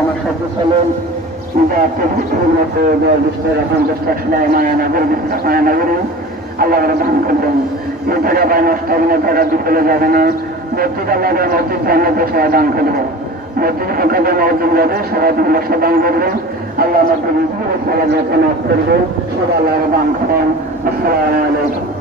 আমার সাথে চলেন যা প্রভুত্বের মতো দেশের এখন চেষ্টা মায়ানগর মায়ানগরী আল্লাহ দান করবেন। এই টাকা পায় নষ্ট হবে না, টাকা বিফলে যাবে না। মসজিদ আল্লাহ মসজিদ জান্নাতে সবাই দান করবেন। মসজিদ প্রকারে মসজিদ যাবে সবাই ভালোবাসা দান করবেন। আল্লাহ আমাকে বিধি সারা যত্ন করবেন। সবাই আল্লাহ দান করেন। আসসালামু আলাইকুম।